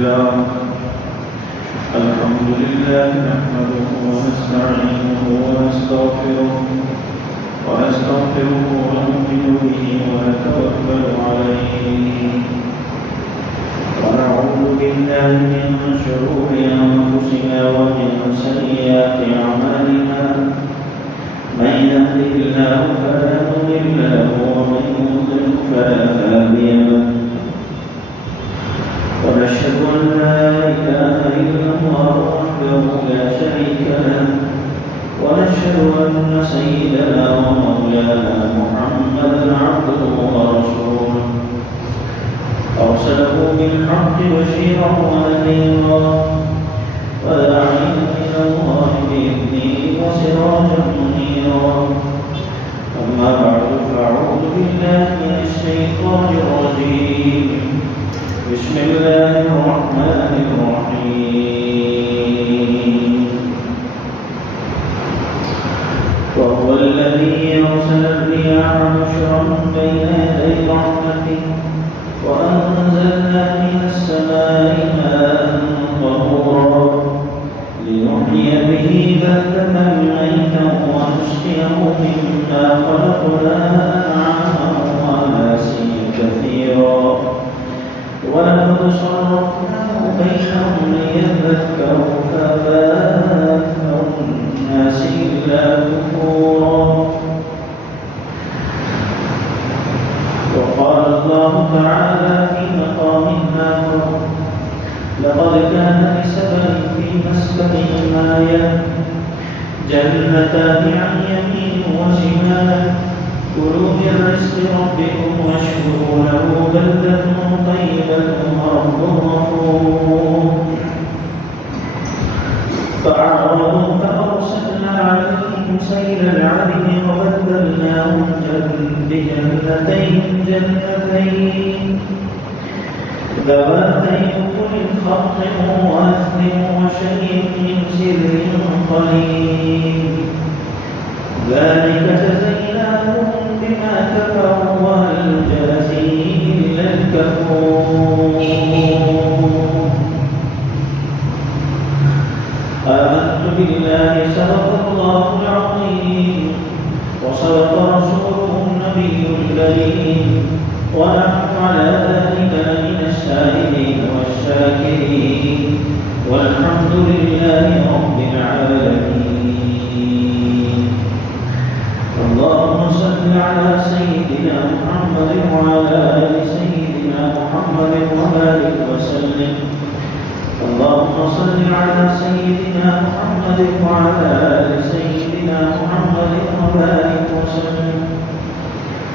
لله نحمده ونستعينه ونستغفره ونؤمن به ونتوكل عليه ونعوذ بالله من شرور أنفسنا ومن سيئات أعمالنا من يهده الله فلا مضل له ومن يضلل فلا هادي له ونشهد أن لا إله إلا الله وحده لا شريك له ونشهد أن سيدنا ومولانا محمدا عبده ورسوله أرسله بالحق بشيرا ونذيرا وداعيا إلى الله بإذنه وسراجا منيرا أما بعد فأعوذ بالله من الشيطان الرجيم بسم الله الرحمن الرحيم وهو الذي أرسل الرياح بشرا بين يدي رحمته وأنزلنا من السماء ماء طهورا لنحيي به بلدة ميتا ونسقيه مما خلقنا أنعاما وأناسيا كثيرا ولقد صرفناه بينهم ليذكروا فأبى أكثر الناس إلا كفورا وقال الله تعالى في مقام آخر لقد كان لسبأ في مسكنهم آية جنتان عن يمين وشمال كلوا من رزق ربكم واشكروا له بلدة طيبة ورب غفور فأعرضوا فأرسلنا عليهم سيل العرم وبدلناهم بجنتين ذواتي أكل خمط وأثل وشيء من سدر قليل ذلك جزيناهم بما كفروا وهل نجازي إلا الكفور آمنت بالله صدق الله العظيم وصدق رسوله النبي الكريم ونحن على ذلك من الشاهدين والشاكرين والحمد لله رب العالمين اللهم صل على سيدنا محمد وعلى آل سيدنا محمد وبارك وسلم اللهم صل على سيدنا محمد وعلى آل سيدنا محمد وبارك وسلم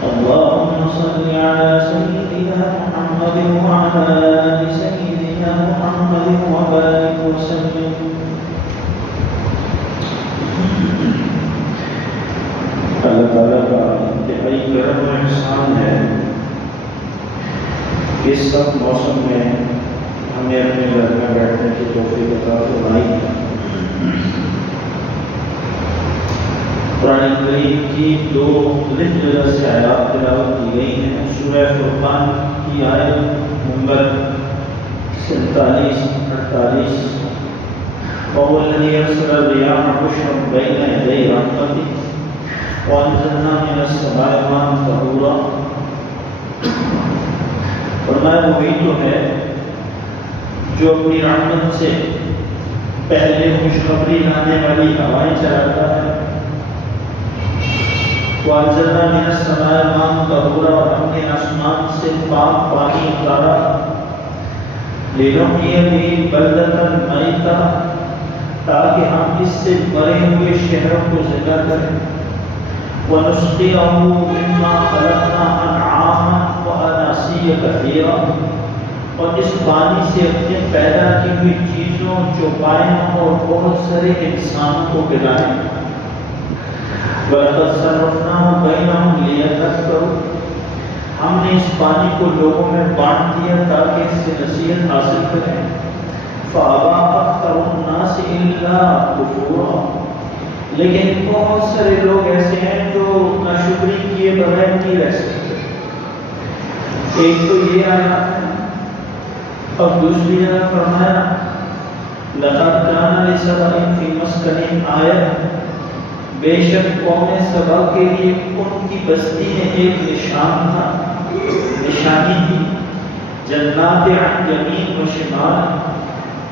اللهم صل على سيدنا محمد وعلى آل سيدنا محمد وبارك وسلم اللہ تعالیٰ کا انتہائی کرم و احسان ہے اس سب موسم میں ہمیں اپنے گھر میں بیٹھنے کی توفیق عطا فرمائی ہے۔ قرآن کریم کی دو مختلف جگہ سے آیات تلاوت کی گئی ہیں۔ سورہ فرقان کی آیت نمبر 47-48 وَهُوَ الَّذِي أَرْسَلَ الرِّيَاحَ بُشْرًا بَيْنَ يَدَيْ رَحْمَتِهِ وَأَنزَلْنَا مِنَ السَّمَاءِ مَاءً طَهُورًا۔ فرمایا وہی تو ہے جو اپنی رحمت سے پہلے خوشخبری لانے والی ہوائیں چلاتا ہے۔ وَأَنزَلْنَا مِنَ السَّمَاءِ مَاءً طَهُورًا، اور ہم نے آسمان سے پاک پانی اتارا۔ لِنُحْيِيَ بِهِ بَلْدَةً مَيْتًا، تاکہ ہم اس سے مرے ہوئے شہروں کو زندہ کریں۔ وَنُسْقِيَهُ مِمَّا خَلَقْنَا أَنْعَامًا وَأَنَاسِيَّ كَثِيرًا، اور اس پانی سے اپنے پیدا کی ہوئی چیزوں، چوپائوں اور بہت سارے انسانوں کو پلائیں۔ وَلَقَدْ صَرَّفْنَاهُ بَيْنَهُمْ لِيَذَّكَّرُوا، ہم نے اس پانی کو لوگوں میں بانٹ دیا تاکہ اس سے نصیحت حاصل کریں۔ فَأَبَى أَكْثَرُ النَّاسِ إِلَّا كُفُورًا، لیکن بہت سارے لوگ ایسے ہیں جو ناشکری کیے بغیر نہیں رہ سکتے۔ ایک تو یہ آیا اور دوسری جگہ فرمایا لقد كان لسبأ في مسكنهم آية، بے شک قوم سبا کے لیے ان کی بستی میں ایک نشان تھا، نشانی تھی، جنات عن یمین و شمال،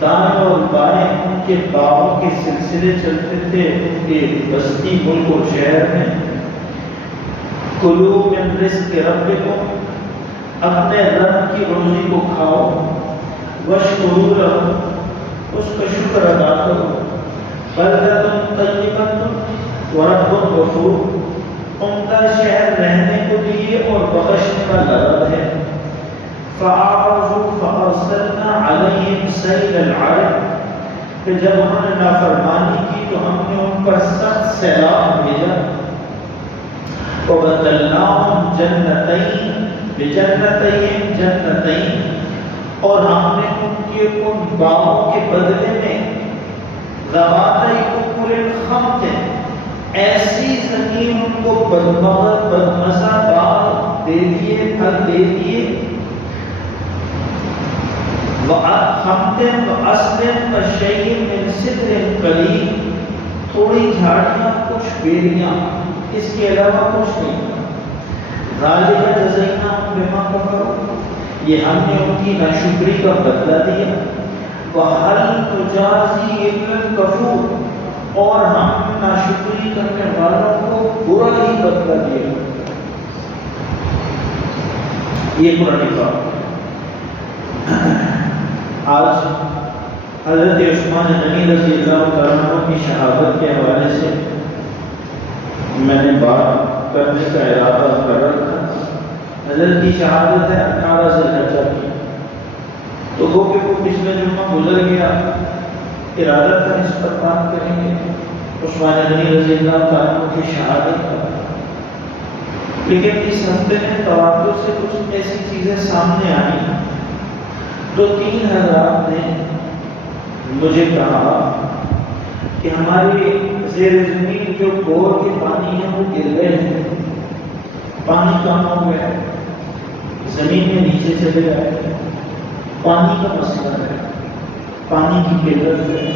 دائیں اور بائیں ان کے باغوں کے سلسلے چلتے تھے ان کے بستی ملک اور شہر میں۔ کلوا من رزق ربکم، اپنے رب کی روزی کو کھاؤ، واشکروا لہ، اس کا شکر ادا کرو، بلدۃ طیبۃ ورب غفور، عمدہ شہر رہنے کو لیے اور بخشنے کا لرب ہے۔ فَأَعْرَضُوا فَأَرْسَلْنَا عَلَيْهِمْ سَيْلَ الْعَرِمِ، کہ جب انہوں نے نافرمانی کی تو ہم نے ان پر سخت سیلاب بھیجا۔ وَبَدَّلْنَاهُمْ جَنَّتَيْنِ بِجَنَّتَيْهِمْ جَنَّتَيْنِ، اور ہم نے ان کے ان باغوں کے بدلے میں ذواتِ اکل خمط، ایسی زمین ان کو بدمزہ باغ دے دیے، پھل دے دیے، خمط وَأَصْلٍ وَشَيْءٍ مِّن سِدْرٍ قَلِيلٍ، تھوڑی جھاڑیاں کچھ بیلیاں، اس کے علاوہ کچھ نہیں۔ ذَلِكَ جَزَيْنَاهُم بِمَا كَفَرُوا، یہ ہم نے ان کی ناشکری کا بدلہ دیا۔ وَهَلْ نُجَازِي إِلَّا الْكَفُورَ، اور ہم ناشکری کرنے والوں کو برا ہی بدلہ دیا۔ یہ قرآن پاک۔ آج حضرت عثمان غنی رضی اللہ تعالیٰ عنہ کی شہادت کے حوالے سے میں نے بات کرنے کا ارادہ کر رکھا۔ حضرت کی شہادت ہے 18 ذوالحجہ کی، تو وہ کہ وہ پچھلے جمعہ گزر گیا، ارادہ تھا اس پر بات کریں گے عثمان غنی رضی اللہ تعالیٰ عنہ کی شہادت کا، لیکن اس ہفتے میں تواتر سے کچھ ایسی چیزیں سامنے آئی۔ 2-3 حضرات نے مجھے کہا کہ ہماری زیر زمین جو بور کے پانی ہیں وہ گر گئے ہیں، پانی کم ہو گیا، زمین میں نیچے چلے گئے، پانی کا مسئلہ ہے، پانی کی قلت ہے۔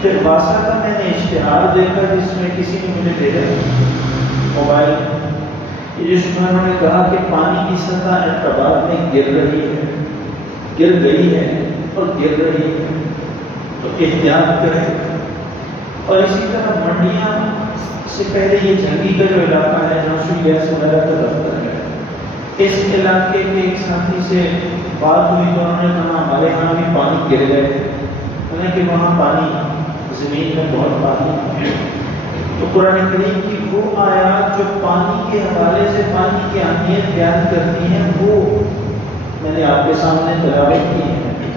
پھر واسطہ کا میں نے اشتہار دیکھا جس میں کسی نے مجھے بھیجا موبائل، جس میں انہوں نے کہا کہ پانی کی سطح اعتبار میں گر رہی ہے، گر گئی ہے اور گر رہی ہے، تو احتیاط کریں۔ اور اسی طرح منڈیاں سے پہلے یہ جنگی کا جو علاقہ ہے جہاں سوئی گیس وغیرہ کا دفتر ہے، اس علاقے کے ایک ساتھی سے بات ہوئی تو انہوں نے کہا ہمارے یہاں بھی پانی گر گئے تھے، حالانکہ وہاں پانی زمین میں بہت پانی ہے۔ تو قرآن کریم کی وہ آیات جو پانی کے حوالے سے پانی کی اہمیت بیان کرتی ہیں وہ میں نے آپ کے سامنے تلاوت کی ہے،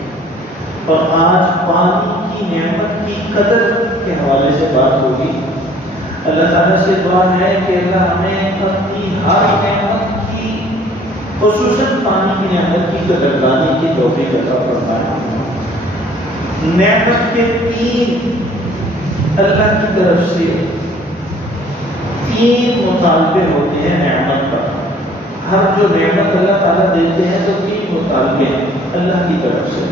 اور آج پانی کی نعمت کی قدر کے حوالے سے بات ہوگی۔ اللہ تعالیٰ سے دعا ہے کہ اللہ ہمیں اپنی ہر نعمت کی، خصوصاً پانی کی نعمت کی قدردانی کی توفیق عطا فرمائے۔ نعمت کے 3 اللہ کی طرف سے 3 مطالبے ہوتے ہیں نعمت پر۔ ہر جو نعمت اللہ تعالیٰ دیتے ہیں تو 3 مطالبے ہیں اللہ کی طرف سے۔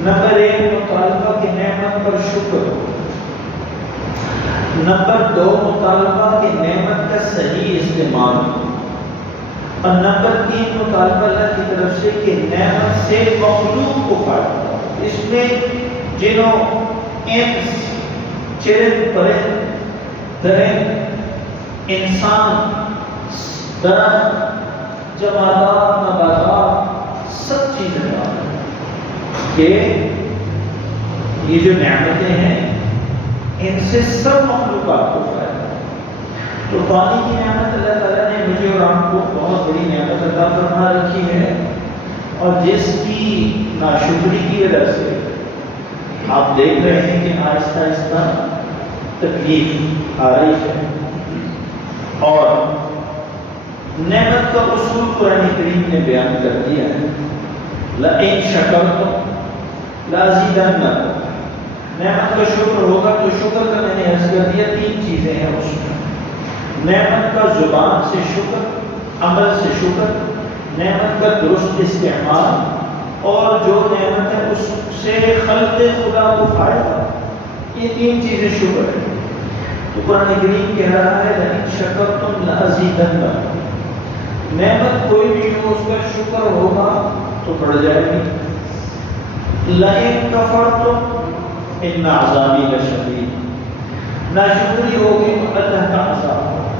نمبر 1 مطالبہ کہ نعمت پر شکر، نمبر 2 مطالبہ کہ نعمت کا صحیح استعمال، اور نمبر 3 مطالبہ اللہ کی طرف سے کہ نعمت سے مخلوق کو فائدہ۔ اس میں جنوں، انس، چرند پرند، درند، انسان، درخت، جمادات، نباتات، سب چیزیں کہ یہ جو نعمتیں ہیں ان سے سب مخلوقات کو فائدہ۔ تو پانی کی نعمت اللہ تعالیٰ نے مجھے اور آپ کو بہت بڑی نعمت عطا فرما رکھی ہے، اور جس کی ناشکری کی وجہ سے آپ دیکھ رہے ہیں کہ آہستہ آہستہ تکلیف آ رہی ہے۔ اور نعمت کا اصول قرآن کریم نے بیان کر دیا ہے، لَئِن شَكَرْتُمْ لَأَزِيدَنَّكُمْ، نعمت کا شکر ہوگا تو شکر کا میں نے عرض کر دیا 3 چیزیں ہیں اس میں۔ نعمت کا زبان سے شکر، عمل سے شکر، نعمت کا درست استعمال، اور جو نعمت ہے اس سے خلق خدا کو فائدہ، یہ تین چیزیں شکر ہے۔ تو قرآن کریم کہہ رہا ہے لئن شکرتم لأزیدنکم، نعمت کوئی بھی ہو اس کا شکر ہوگا تو بڑھ جائے گی۔ لئن کفرتم ان عذابی لشدید، ناشکری ہوگی تو اللہ کا عذاب ہوگا،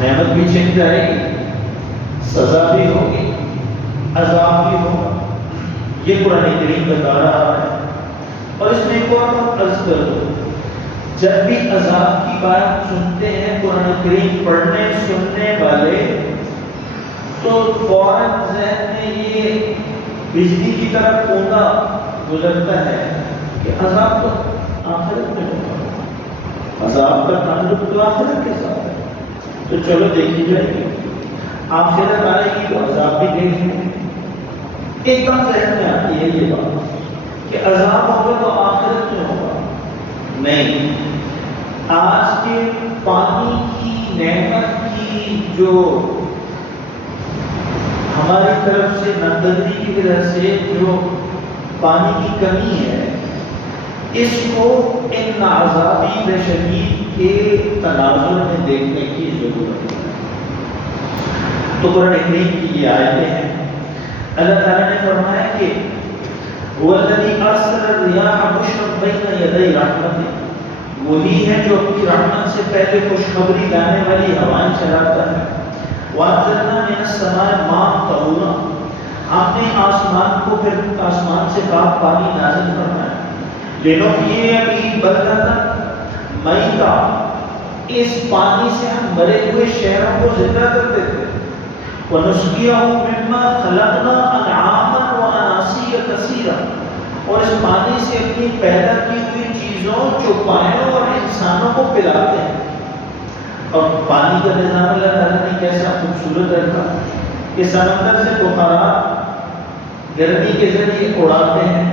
نعمت بھی چھن جائے گی، سزا بھی ہوگی، عذاب بھی ہوگا، یہ قرآن کریم بتا رہا ہے۔ اور اس میں ایک اور بات عرض کر دو، جب بھی عذاب کی بات سنتے ہیں قرآن کریم پڑھنے سننے والے تو فوراً ذہن میں یہ بجلی کی طرح کونا گزرتا ہے کہ عذاب تو آخرت میں ہوگا، عذاب کا تعلق تو آخرت کے ساتھ ہے، تو چلو دیکھی جائے گی، آخرت آئے گی تو عذاب بھی دیکھیں گے۔ ایک دم ذہن میں آتی ہے یہ بات کہ عذاب ہوگا تو آخرت میں ہوگا، نہیں، آج کے پانی کی نعمت کی جو ہماری طرف سے ناقدری کی وجہ سے جو پانی کی کمی ہے، اس کو ان عذابی لشدید کے تناظر میں دیکھنے کی ضرورت ہے۔ تو قرآن کریم کی یہ آیتیں ہیں، اللہ تعالیٰ نے فرمایا کہ هو الذی ارسل الرياح بشرا بین یدی رحمتہ، وہی ہے جو اپنی رحمت سے پہلے خوشخبری لانے والی ہوائیں چلاتا ہے۔ وانزلنا من السماء ماء طہورا، ہم نے آسمان کو پھر آسمان سے پاک پانی نازل فرمایا۔ لنحیی به بلدۃ میتا، اس پانی سے ہم مرے ہوئے شہروں کو زندہ کر دیتے ہیں۔ ونسقیہ مما خلقنا انعاما واناسیا کثیرا، اور اس پانی سے اپنی پیدا کی ہوئی چیزوں چوپایوں اور انسانوں کو پلاتے ہیں۔ اور پانی کا نظام اللہ تعالیٰ نے کیسا خوبصورت رکھا کہ سمندر سے بخارات گرمی کے ذریعے اڑاتے ہیں،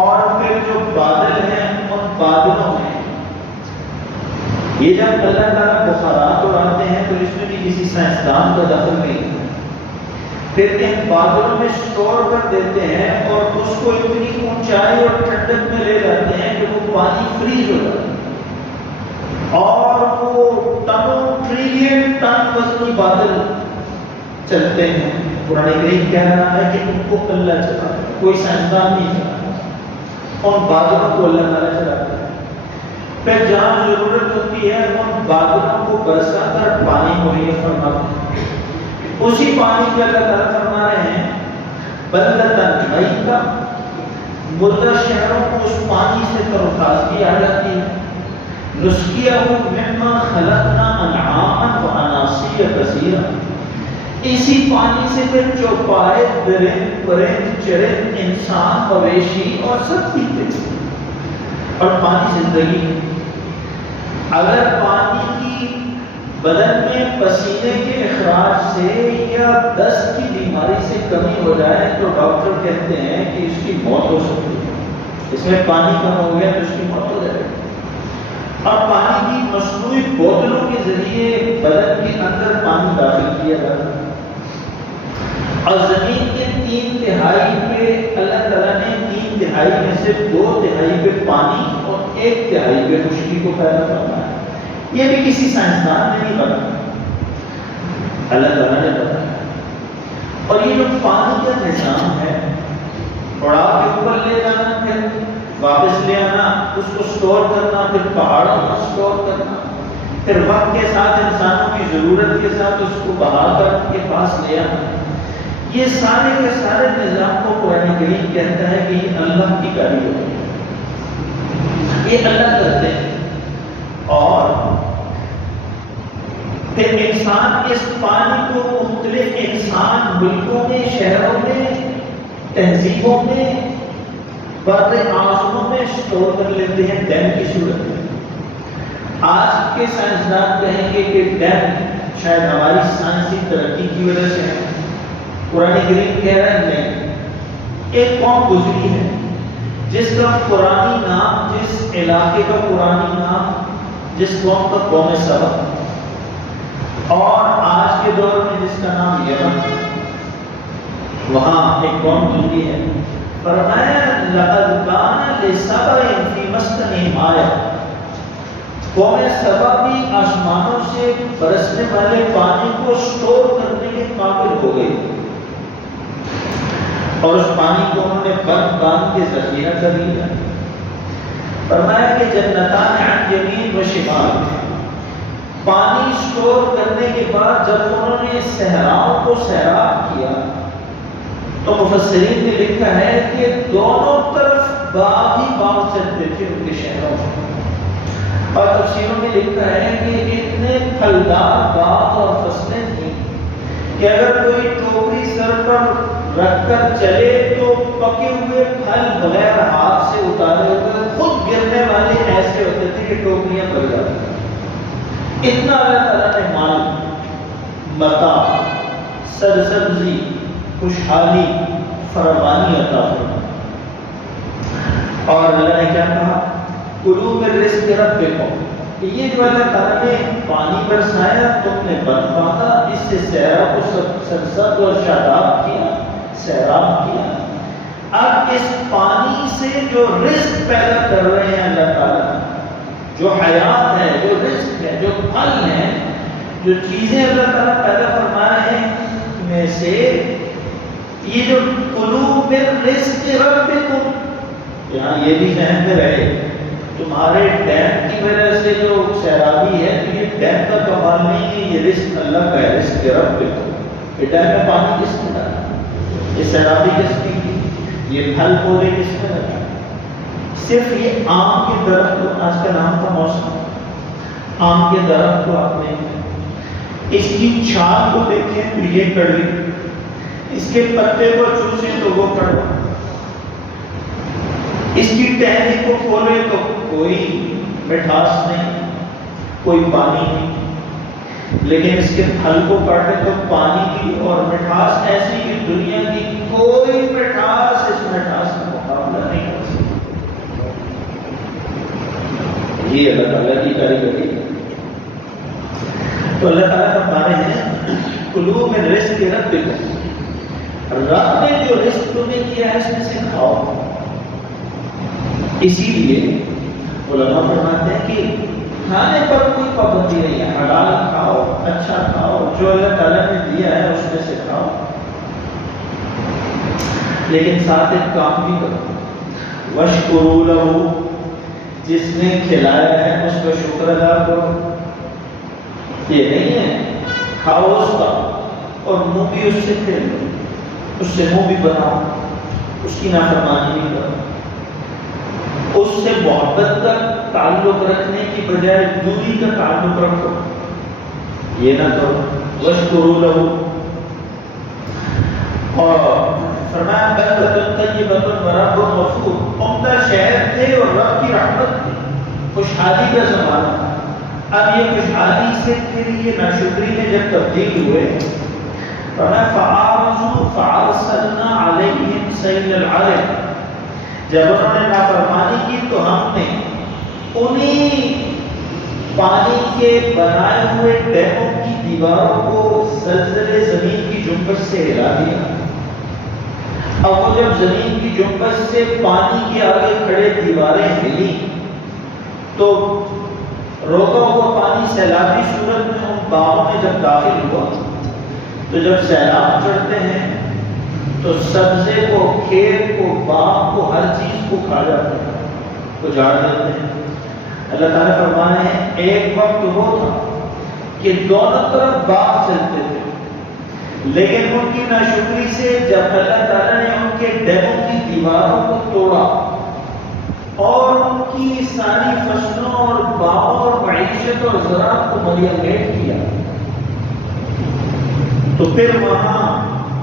اور پھر جو بادل ہیں ان بادلوں میں یہ جب اللہ تعالیٰ بخارات اڑاتے ہیں تو اس میں بھی کسی سائنسدان کا دخل نہیں ہے، پھر ان بادلوں میں سٹور کر دیتے ہیں اور اس کو اتنی اونچائی اور ٹھنڈک میں لے جاتے ہیں کہ وہ پانی فریز ہو جاتا ہے، اور وہ ٹنوں ٹریلین ٹن وزنی بادل چلتے ہیں۔ قرآن کریم کہہ رہا ہے کہ ان کو اللہ چلاتا ہے، کوئی سائنسدان نہیں چلاتا، ان بادلوں کو اللہ تعالیٰ چلاتا ہے۔ پھر جہاں ضرورت ہوتی ہے ان بادلوں کو برسا کر پانی مہیا فرماتے ہیں۔ اسی پانی کو اللہ تعالیٰ فرما رہے ہیں بلدۃ میتا، مردہ شہروں کو اس پانی سے تر و تازگی آ جاتی ہے۔ نسقیہ مما خلقنا انعاما واناسیا کثیرا، اسی پانی سے پھر چوپائے درند پرند چرند انسان مویشی اور سب پیتے ہیں۔ اور پانی زندگی ہے، اگر پانی کی بدن میں پسینے کے اخراج سے یا دست کی بیماری سے کمی ہو جائے تو ڈاکٹر کہتے ہیں کہ اس کی موت ہو سکتی ہے، اس میں پانی کم ہو گیا تو اس کی موت ہو جائے گی۔ اور پانی کی مصنوعی بوتلوں کے ذریعے بدن کے اندر پانی داخل کیا جاتا ہے، اور زمین کے 3/3 پہ اللہ تعالیٰ نے 3/3 میں سے 2/3 پہ پانی اور 1/3 پہ خشکی کو پیدا فرمایا۔ یہ بھی کسی سائنسدان نے نہیں بتایا، اللہ تعالیٰ نے بتایا۔ اور یہ جو پانی کا نظام ہے، اڑا کے اوپر لے جانا، پھر واپس لے آنا، اس کو سٹور کرنا، پھر پہاڑوں میں سٹور کرنا، پھر وقت کے ساتھ انسانوں کی ضرورت کے ساتھ اس کو بہا کر ان کے پاس لے آنا، یہ سارے کے سارے نظام کو قرآن کریم کہتا ہے کہ یہ اللہ کی کاریگری ہے، یہ اللہ کرتے ہیں۔ اور پھر انسان اس پانی کو مختلف انسان ملکوں میں، شہروں میں، تہذیبوں میں، بر اعظموں میں سٹور کر لیتے ہیں ڈیم کی صورت میں۔ آج کے سائنسدان کہیں گے کہ ڈیم شاید ہماری سائنسی ترقی کی وجہ سے ہے، قرآن کریم کہہ رہا ہے نہیں۔ ایک قوم گزری ہے جس کا قرآنی نام، جس علاقے کا قرآنی نام، جس قوم کا قوم سبا، اور آج کے دور میں جس کا نام یمن، وہاں ایک قوم گزری ہے، فرمایا لقد کان لسبع فی مسکنہم آیہ، قوم سبا بھی آسمانوں سے برسنے والے پانی کو سٹور کرنے کے قابل ہو گئی، اور اس پانی کو انہوں نے باندھ کے ذخیرہ کر لیا۔ فرمایا کہ جنتان عن یمین و شمال، پانی سٹور کرنے کے بعد جب انہوں نے صحراؤں کو سیراب کیا تو مفسرین نے لکھا ہے کہ دونوں طرف باغ ہی باغ چلتے تھے ان کے شہروں میں، اور تفسیروں میں لکھا ہے کہ اتنے پھلدار باغ اور فصلیں تھیں کہ اگر کوئی ٹوکری سر پر رکھ کر چلے تو پکے ہوئے پھل بغیر ہاتھ سے اتارے ہوئے خود گرنے والے ایسے ہوتے تھے کہ ٹوکریاں بھر جاتی۔ اتنا اللہ تعالیٰ نے مال، متاع، سرسبزی، خوشحالی، فراوانی عطا فرمائی۔ اور اللہ نے کیا کہا؟ کلوا من رزق ربکم، کہ یہ جو اللہ تعالیٰ نے پانی برسایا تم نے بن باندھا، اس سے صحرا کو سرسبز اور شاداب کیا، سیراب کیا۔ اب اس پانی سے جو رزق پیدا کر رہے ہیں اللہ تعالیٰ، جو حیات ہے، جو رزق ہے، جو پھل ہیں، جو چیزیں اللہ تعالیٰ پیدا فرما رہے ہیں میں سے یہ جو کلوا من رزق ربکم، یہاں یہ بھی ذہن میں رہے تمہارے ڈیم کی وجہ سے جو سیرابی ہے تو یہ ڈیم کا کمال نہیں ہے، یہ رزق اللہ کا ہے، رزق ربکم۔ یہ ڈیم میں پانی کس نے ڈالا؟ یہ سیرابی کس نے کی؟ یہ پھل پودے کس نے لگائے؟ صرف یہ آم کے درخت کو، آج کا نام کا موسم، آم کے درخت کو آپ نے اس کی چھال کو دیکھیں تو یہ کڑوی، اس کے پتے کو چوسیں تو وہ کڑوا، اس کی ٹہنی کو کھولے تو کوئی مٹھاس نہیں، کوئی پانی نہیں، لیکن اس کے پھل کو کاٹے تو پانی کی اور مٹھاس ایسی کہ دنیا کی کوئی مٹھاس اس مٹھاس کا مقابلہ نہیں کر سکتی۔ یہ اللہ تعالیٰ کی کاریگری ہے۔ تو اللہ تعالیٰ فرما رہے ہیں کلوا من رزق ربکم، رب نے جو رزق تمہیں کیا ہے اس میں سے کھاؤ۔ اسی لیے علماء فرماتے ہیں کہ کھانے پر کوئی پابندی نہیں ہے، حلال کھاؤ، اچھا کھاؤ، جو اللہ تعالیٰ نے دیا ہے اس میں سے کھاؤ، لیکن ساتھ ایک کام بھی کرو، واشکروا لہ، جس نے کھلایا ہے اس کا شکر ادا کرو۔ یہ نہیں ہے کھاؤ اس کا اور منہ بھی اس سے پھیر لو، اس سے منہ بھی بناؤ، اس کی نافرمانی بھی کرو، اس سے محبت کا تعلق رکھنے کی بجائے دوری کا تعلق رکھو، یہ نہ کرو۔ واشکروا لہ، اور فرمایا بلدۃ طیبۃ ورب غفور، عمدہ شہر تھے اور رب کی رحمت تھی، خوشحالی کا زمانہ تھا۔ اب یہ خوشحالی سے پھر یہ ناشکری میں جب تبدیل ہوئے، فرمایا فَأَعْرَضُوا فَأَرْسَلْنَا عَلَيْهِمْ سَيْلَ الْعَرِمِ، جب انہوں نے نافرمانی کی تو ہم نے انہی پانی کے بنائے ہوئے ڈیموں کی دیواروں کو زلزلے زمین کی جنبش سے ہلا دیا۔ اب وہ جب زمین کی جنبش سے پانی کے آگے کھڑے دیواریں ہلی تو روکا ہوا پانی سیلابی صورت میں ان باغوں میں جب داخل ہوا تو جب سیلاب چڑھتے ہیں تو سبزے کو، کھیت کو، باغ کو، ہر چیز کو کھا جاتے ہیں، اجاڑ دیتے ہیں۔ اللہ تعالیٰ فرما رہے ہیں ایک وقت وہ تھا کہ دونوں طرف باغ چلتے تھے، لیکن ان کی ناشکری سے جب اللہ تعالیٰ نے ان کے ڈیموں کی دیواروں کو توڑا اور ان کی ساری فصلوں اور باغوں اور معیشت اور زراعت کو ملیامیٹ کیا تو پھر وہاں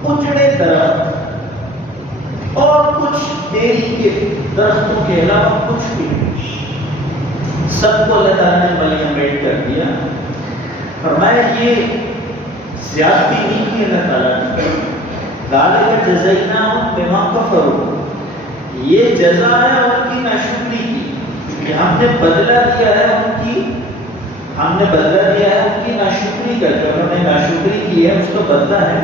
اجڑے درخت اور کچھ ڈیری کے درختوں کے علاوہ کچھ بھی سب کو اللہ تعالیٰ نے ملیامیٹ کر دیا۔ فرمایا یہ زیادتی نہیں کی اللہ تعالیٰ نے، ذالک جزیناہم بما کفروا، یہ جزا ہے ان کی ناشکری کی، کہ ہم نے بدلہ دیا ہے ان کی، ہم نے بدلہ دیا ہے ان کی ناشکری کا، جو انہوں نے ناشکری کی ہے اس کا بدلہ ہے،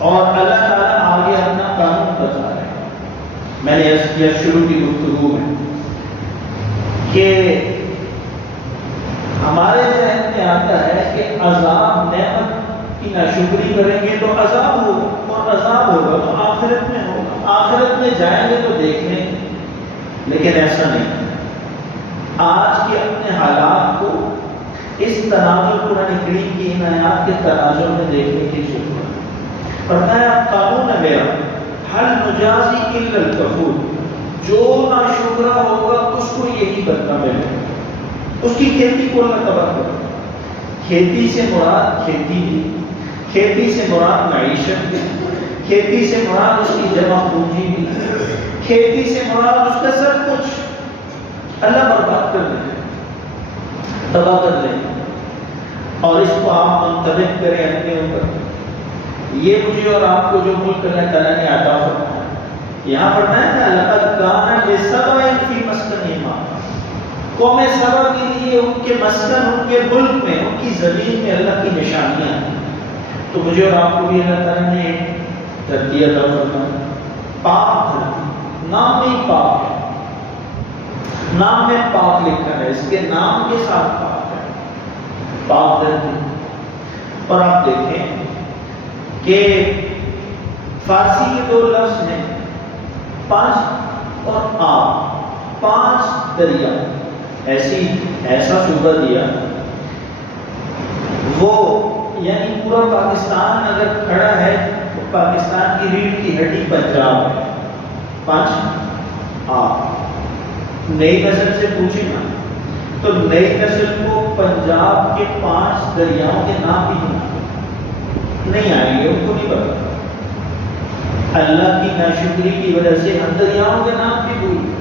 اور اللہ تعالیٰ اپنا قانون بتا رہے ہیں. میں نے عرض کیا شروع کی گفتگو میں کہ ہمارے ذہن میں آتا ہے کہ عذاب نعمت کی ناشکری کریں گے تو عذاب ہوگا، اور عذاب ہوگا تو آخرت میں ہوگا، آخرت میں جائیں گے تو دیکھ لیں گے. لیکن ایسا نہیں. آج کے اپنے حالات کو اس تناظر قرآن کریم کی ان آیات کے تناظر میں دیکھنے کی ضرورت ہے. فرمایا قانون ہے میرا حل نجازی الا الکفور، جو ناشکرا ہوگا اس کو یہی بدلہ ملے گا، اس کی کھیتی کو اللہ تباہ کرے. کھیتی سے مراد کھیتی بھی، کھیتی سے مراد معیشت بھی، کھیتی سے مراد اس کی جمع پونجی بھی، کھیتی سے مراد اس کا سب کچھ اللہ برباد کر دے، تباہ کر دے. اور اس کو آپ منتخب کریں اپنے اوپر. یہ مجھے اور آپ کو جو ملک اللہ تعالیٰ نے عطا فرمایا، یہاں فرمایا نا لقد کان لسبع فی مسکنہم، قوم سبا کے لیے ان کے مسکن، ان کے ملک میں، ان کی زمین میں اللہ کی نشانیاں ہیں. تو مجھے اور آپ کو بھی اللہ تعالیٰ نے ایک دھرتی عطا فرمایا، پاک دھرتی. نام میں ہی پاک ہے، نام میں پاک لکھا ہے، اس کے نام کے ساتھ پاک ہے، پاک دھرتی. اور آپ دیکھیں کہ فارسی کے دو لفظ ہیں، پانچ اور آب، پانچ دریا. ایسا صوبہ دیا وہ، یعنی پورا پاکستان اگر کھڑا ہے تو پاکستان کی ریڑھ کی ہڈی پنجاب ہے. پانچ آپ نئی نسل سے پوچھیں نا تو نئی نسل کو پنجاب کے 5 دریاؤں کے نام بھی نہیں آئیں گے، ان کو نہیں پتا. اللہ کی ناشکری کی وجہ سے ہم دریاؤں کے نام بھی بھول گئے.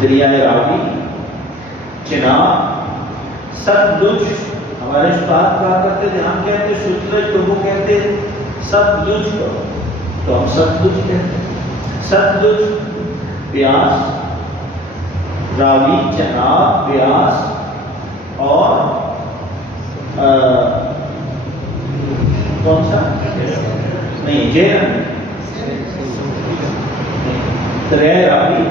دریائے راوی، چناب، ستلج. ہمارے استاد کہا کرتے تھے ہم کہتے ستلج تو وہ کہتے ستلج کو، تو ہم ستلج کہتے ہیں. ستلج، بیاس، راوی، چناب، بیاس اور کون سا نہیں جہلم، دریائے راوی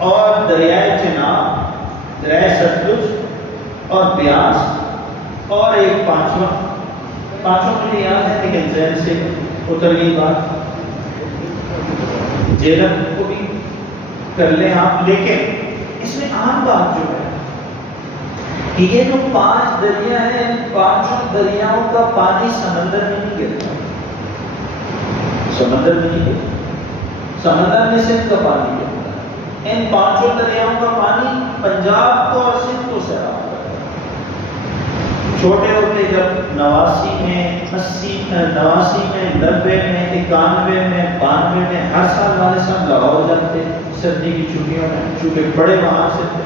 اور دریائے چناب، دریائے ستلج اور بیاس، اور ایک پانچواں مجھے یاد ہے لیکن ذہن سے اتر گئی بات. جہلم کو بھی کر لیں آپ. لیکن اس میں عام بات جو ہے کہ یہ جو 5 دریا ہیں، ان 5 دریاؤں کا پانی سمندر میں نہیں گرتا، سمندر میں نہیں گرتا، سمندر میں سندھ کا پانی گرتا. ان 5 دریاؤں کا پانی پنجاب کو اور سندھ کو سیراب کرتا ہے. چھوٹے ہوتے جب 89 میں، 80 89 میں، 90 میں، 91 میں، 92 میں ہر سال والے صاحب لاہور جاتے سردی کی چھٹیوں میں، چونکہ بڑے وہاں سے تھے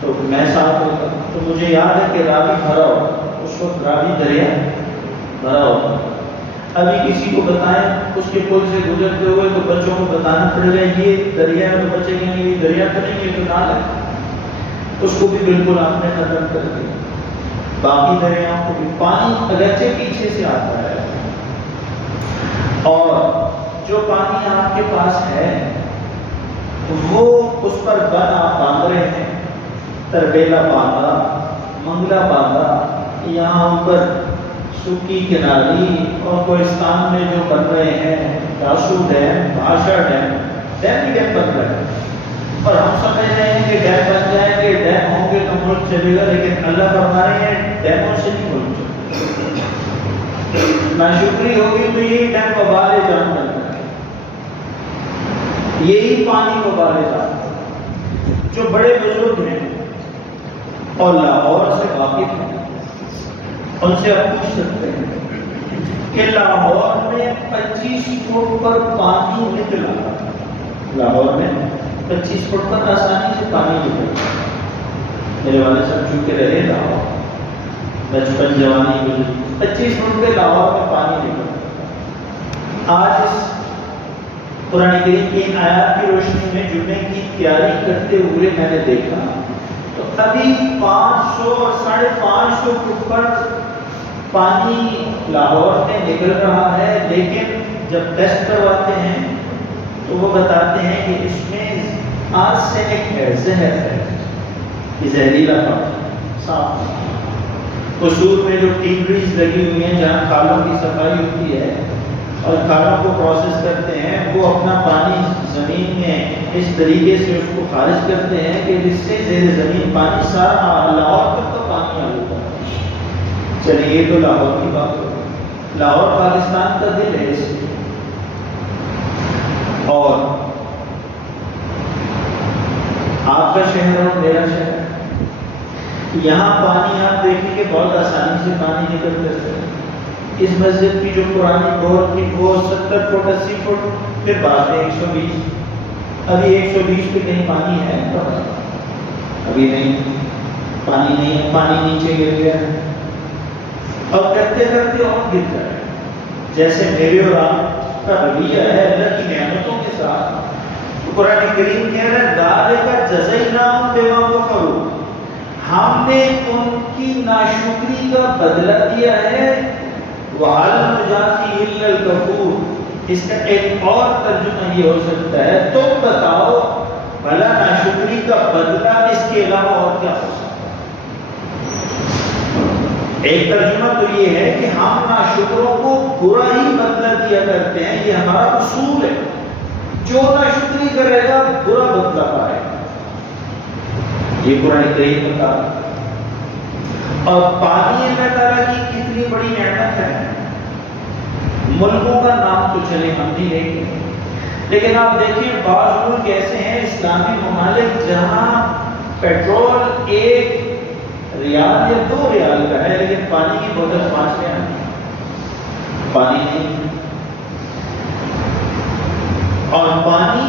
تو میں ساتھ ہوتا. تو مجھے یاد ہے کہ راوی بھرا ہوتا، اس وقت راوی دریا بھرا ہوتا. ابھی کسی کو بتائیں اس کے پل سے گزرتے ہوئے تو بچوں کو بتانا پڑے گا یہ دریا ہے، تو بچے کہیں گے یہ دریا تو نہیں، یہ تو نال ہے. اس کو بھی بالکل آپ نے ختم کر دیا. باقی دریاؤں کو بھی پانی اگرچہ پیچھے سے آتا ہے، اور جو پانی آپ کے پاس ہے وہ اس پر بن آپ باندھ رہے ہیں. تربیلا باندھا، منگلا باندھا، یہاں اوپر سکی کناری اور کوہستان میں جو بن رہے ہیں راسو ڈیم، بھاشا ڈیم، ڈیم بھی ڈیم بن رہے ہیں. اور ہم سمجھ رہے ہیں کہ ڈیم بن جائیں گے، ڈیم ہوں گے تو ملک چلے گا. لیکن اللہ فرما رہے ہیں ڈیموں سے نہیں ملک چلے گا. ناشکری ہوگی تو یہی ڈیم وبال جان بن جائے گا، یہی پانی وبال جان. جو بڑے بزرگ ہیں اور لاہور سے واقف ہیں ان سے آپ پوچھ سکتے ہیں کہ لاہور میں 25 فٹ پر پانی نکلا. لاہور میں 25 فٹ پر آسانی سے پانی نکلا. میرے والد صاحب چونکہ رہے لاہور، بچپن جوانی گزری، 25 فٹ پہ لاہور میں پانی نکلا. آج اس قرآن کریم کی آیات کی روشنی میں جمعے کی تیاری کرتے ہوئے میں نے دیکھا تو ابھی 500 اور 550 فٹ پر پانی لاہور میں نکل رہا ہے. لیکن جب ٹیسٹ کرواتے ہیں تو وہ بتاتے ہیں کہ اس میں آرسینک ہے، زہر ہے، یہ زہریلا پانی صاف نہیں۔ قصور میں جو ٹیمریز لگی ہوئی ہیں جہاں کھالوں کی صفائی ہوتی ہے اور کھالوں کو پروسیس کرتے ہیں، وہ اپنا پانی زمین میں اس طریقے سے اس کو خارج کرتے ہیں کہ جس سے زیر زمین پانی سارا لاہور تک کا پانی آلودہ ہے۔ چلیے یہ تو لاہور کی بات ہو، لاہور پاکستان کا دل ہے اس لیے، اور آپ کا شہر اور میرا شہر، یہاں پانی آپ دیکھیں کہ بہت آسانی سے پانی نکلتا ہے۔ اس مسجد کی جو پرانی بور تھی وہ 70 فٹ 80 فٹ، پھر بعد میں 120، ابھی 120 پہ کہیں پانی ہے؟ ابھی نہیں، پانی نہیں ہے، پانی نیچے گر گیا ہے اور کرتے کرتے اور گر جائے۔ جیسے میرے اور آپ کا رویہ ہے اللہ کی نعمتوں کے ساتھ، قرآن کریم کہہ رہا ہے ذالک جزیناہم بما کفروا، ہم نے ان کی ناشکری کا بدلہ دیا ہے۔ وَهَلْ نُجَازِي إِلَّا الْكَفُورَ، اس کا ایک اور ترجمہ یہ ہو سکتا ہے تم بتاؤ بھلا ناشکری کا بدلہ اس کے علاوہ اور کیا ہو سکتا ہے؟ ایک ترجمہ تو یہ ہے کہ ہم ناشکروں کو برا ہی بدلہ دیا کرتے ہیں، یہ ہمارا اصول ہے، جو ناشکری کرے گا برا بدلہ پائے گا، یہ قرآن کریم بتا رہا ہے۔ اور پانی اللہ تعالیٰ کی کتنی بڑی نعمت ہے، ملکوں کا نام تو چلے ہم نہیں لیں گے، لیکن آپ دیکھیں بعض ملک ایسے ہیں اسلامی ممالک جہاں پیٹرول 1 ریال یا 2 ریال کا ہے لیکن پانی کی بوتل 5 ریال ہے، پانی نہیں۔ اور پانی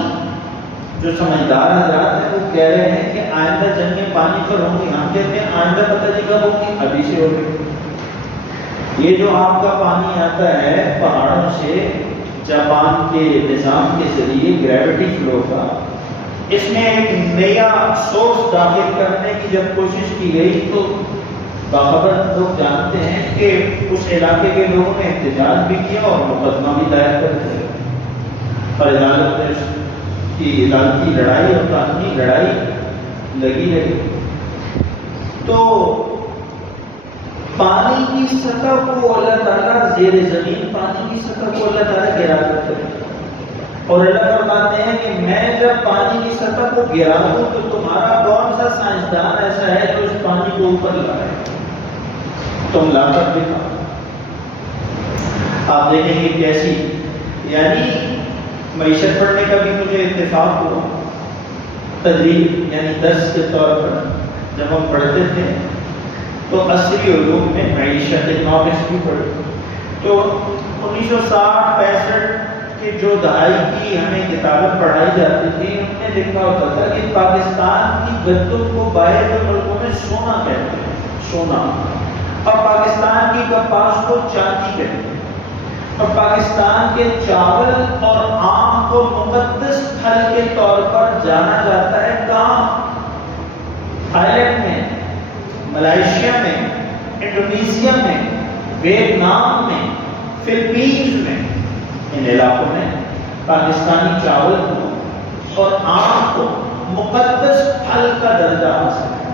جو سمجھدار حضرات ہیں وہ کہہ رہے ہیں کہ آئندہ جنگیں پانی پر ہوں گی، ہم کہتے ہیں آئندہ پتہ نہیں کب ہوگی، ابھی سے ہو گئی۔ یہ جو آپ کا پانی آتا ہے پہاڑوں سے جاپان کے نظام کے ذریعے گریوٹی فلو کا، اس میں ایک نیا سورس داخل کرنے کی جب کوشش کی گئی تو باخبر لوگ جانتے ہیں کہ اس علاقے کے لوگوں نے احتجاج بھی کیا اور مقدمہ بھی دائر کر دیا، اور عدالت نے کی عدالتی لڑائی اور قانونی لڑائی لگی رہی۔ تو پانی کی سطح کو اللہ تعالیٰ زیر زمین پانی کی سطح کو اللہ تعالیٰ گرا کرتے ہیں، اور اللہ فرماتے ہیں کہ میں جب پانی کی سطح کو گرا دوں تو تمہارا کون سا سائنسدان ایسا ہے جو اس پانی کو اوپر لائے، تم لا کر دکھاؤ۔ آپ دیکھیں گے کیسی، یعنی معیشت پڑھنے کا بھی مجھے اتفاق ہوا، تدریب یعنی درس کے طور پر جب ہم پڑھتے تھے تو عصری علوم میں معیشت اکنامکس بھی پڑھی، تو 1960-65 کے جو دہائی کی ہمیں کتابیں پڑھائی جاتی تھی ان میں لکھا ہوتا تھا کہ پاکستان کی گدوں کو باہر کے ملکوں میں سونا کہتے ہیں، سونا، اور پاکستان کی کپاس کو چاندی کہتے ہیں، اور پاکستان کے چاول اور آم کو مقدس پھل کے طور پر جانا جاتا ہے کہاں؟ تھائیلینڈ میں، ملائیشیا میں، انڈونیشیا میں، ویتنام میں، فلپینز میں، ان علاقوں میں پاکستانی چاول کو اور آم کو مقدس پھل کا درجہ حاصل ہے،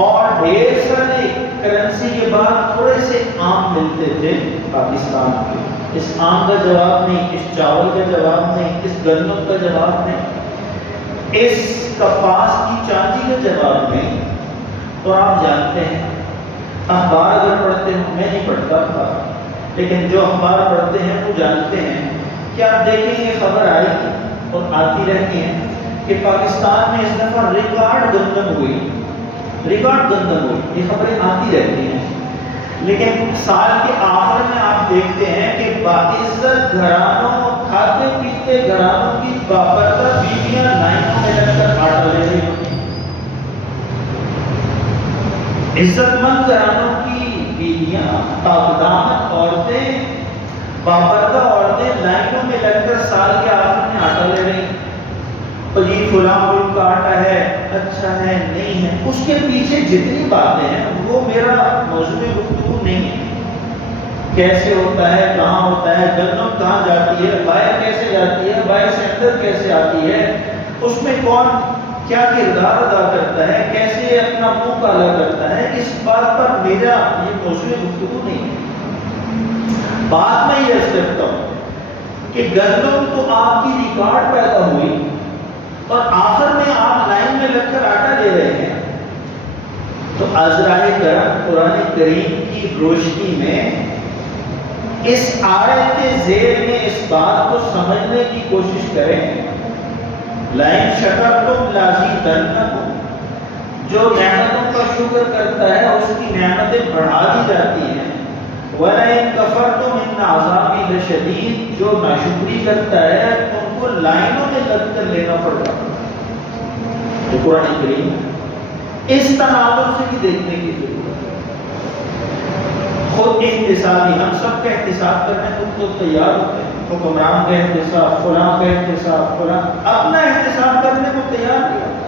اور ڈھیر سارے کرنسی کے بعد تھوڑے سے آم ملتے تھے پاکستان کے، اس آم کا جواب نہیں، اس چاول کا جواب نہیں، اس گندم کا جواب نہیں، اس کپاس کی چاندی کا جواب نہیں۔ تو آپ جانتے ہیں اخبار اگر پڑھتے ہیں، میں نہیں پڑھتا تھا لیکن جو اخبار پڑھتے ہیں وہ جانتے ہیں کہ آپ دیکھیں یہ خبر آئی اور آتی رہتی ہے کہ پاکستان میں اس دفعہ ریکارڈ گندم ہوئی، ریکارڈ گندم ہوئی، یہ خبریں آتی رہتی ہیں، لیکن سال کے آخر میں آپ دیکھتے ہیں کہ باعزت گھرانوں، کھاتے پیتے گھرانوں کی بابرکت بیویاں لائنوں میں لگ کر آٹا لے رہی ہوتی ہیں، عزت مند گھرانوں کی بیویاں، تابدان عورتیں، بابرکت عورتیں لائنوں میں لگ کر سال کے آخر میں آٹا لے رہی ہیں، اور یہ فلاں ملک کا آٹا ہے، اچھا ہے، نہیں ہے، اس کے پیچھے جتنی باتیں ہیں وہ میرا موضوع گفتگو نہیں ہے، کیسے ہوتا ہے، کہاں ہوتا ہے، گندم کہاں جاتی ہے، باہر کیسے جاتی ہے، باہر سے اندر کیسے آتی ہے، اس میں کون کیا کردار ادا کرتا ہے، کیسے اپنا منہ کالا کرتا ہے، اس بات پر میرا یہ موضوع گفتگو نہیں ہے۔ بات میں یہ عرض کرتا ہوں کہ گندم تو آپ کی ریکارڈ پیدا ہوئی اور آخر میں آپ لائن میں لگ کر آٹا لے رہے ہیں، تو عذرائے کرم قرآن کریم کی روشنی میں اس آیت کے زیر میں اس بات کو سمجھنے کی کوشش کریں۔ لئن شکرتم لازیدنکم، جو نعمتوں کا شکر کرتا ہے اس کی نعمتیں بڑھا دی جاتی ہیں۔ وَلَئِن كَفَرْتُمْ إِنَّ عَذَابِي لَشَدِيدٌ، جو ناشکری کرتا ہے ان کو لائنوں میں لگ کر لینا پڑتا ہے۔ تو قرآن کریم اس تناظر سے بھی دیکھنے کی ضرورت ہے۔ خود احتسابی، ہم سب کا احتساب کرنے کو تو تیار ہوتے ہیں، حکمران کا احتساب، فلاں کا احتساب، فلاں اپنا احتساب کرنے کو تیار نہیں ہوتا،